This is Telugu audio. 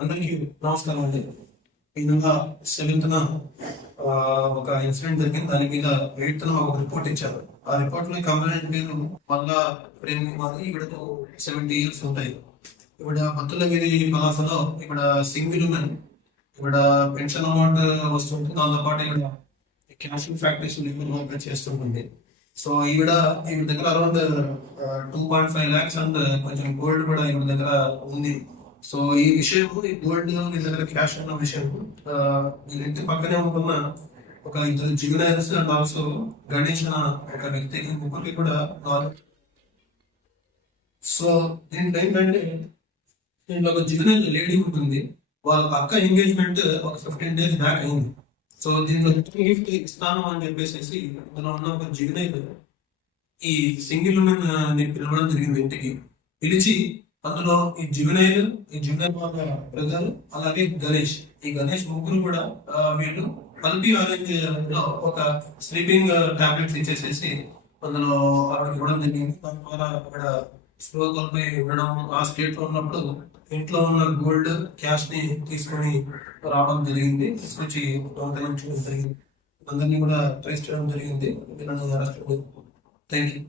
అందరికీ నమస్కారం అండి. ఈ విధంగా సెవెంత్ ఒక ఇన్సిడెంట్ జరిగింది. దాని మీద ఎయిత్ ఒక రిపోర్ట్ ఇచ్చారు. ఆ రిపోర్ట్లో కంప్లైంట్ పేరు మళ్ళా ప్రేమ్ కుమార్ ఇవిడకు సెవెంటీ ఇయర్స్ ఉంటాయి. ఇవిడ భక్తులగిరి పలాసలో ఇక్కడ సింగిల్ ఉమెన్ ఇక్కడ పెన్షన్ అమౌంట్ వస్తుంటుంది. దాంతో పాటు ఇక్కడ క్యాషింగ్ ఫ్యాక్టరీస్ వర్క్ చేస్తుంటుంది. సో ఈవిడ ఈవిడ దగ్గర around two point five lakhs and కొంచెం గోల్డ్ కూడా ఈవిడ దగ్గర ఉంది. సో ఈ విషయం ఈ గోల్డ్ దగ్గర క్యాష్ అన్న విషయం ఆ, ఇంటి పక్కనే ఉంటున్న ఒక ఇద్దరు జిగునైర్స్ అండ్ ఆల్సో గణేష్ అన్న ఒక వ్యక్తి ముగ్గురికి కూడా సో దీంట్లో ఏంటంటే దీంట్లో ఒక జిగునైర్ లేడీ ఉంటుంది. వాళ్ళ పక్క ఎంగేజ్మెంట్ ఒక ఫిఫ్టీన్ డేస్ బ్యాక్ అయింది. సో దీంట్లో గిఫ్ట్ ఇస్తాను అని చెప్పేసి ఇందులో ఉన్న ఒక జిగునైర్ ఈ సింగిల్ ఉమెన్ నేను పిలవడం జరిగింది ఇంటికి. పిలిచి అందులో ఈ జుగనైల్ ఈ జుగనైల్ బ్రదర్ అలాగే గణేష్. ఈ గణేష్ ముగ్గురు కూడా వీళ్ళు కలిపి ఆరెంజ్లో ఒక స్లీపింగ్ టాబ్లెట్స్ ఇచ్చేసేసి అందులో ఆవిడకి ఇవ్వడం జరిగింది. దాని ద్వారా అక్కడ స్లో ఉండడం ఆ స్టేట్లో ఉన్నప్పుడు ఇంట్లో ఉన్న గోల్డ్ క్యాష్ని తీసుకొని రావడం జరిగింది. తీసుకొచ్చి దొంగతనం చేయడం జరిగింది. అందరినీ కూడా ట్రేస్ చేయడం జరిగింది. వీళ్ళని అరెస్ట్ థ్యాంక్ యూ